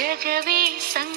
जगवे सङ्ग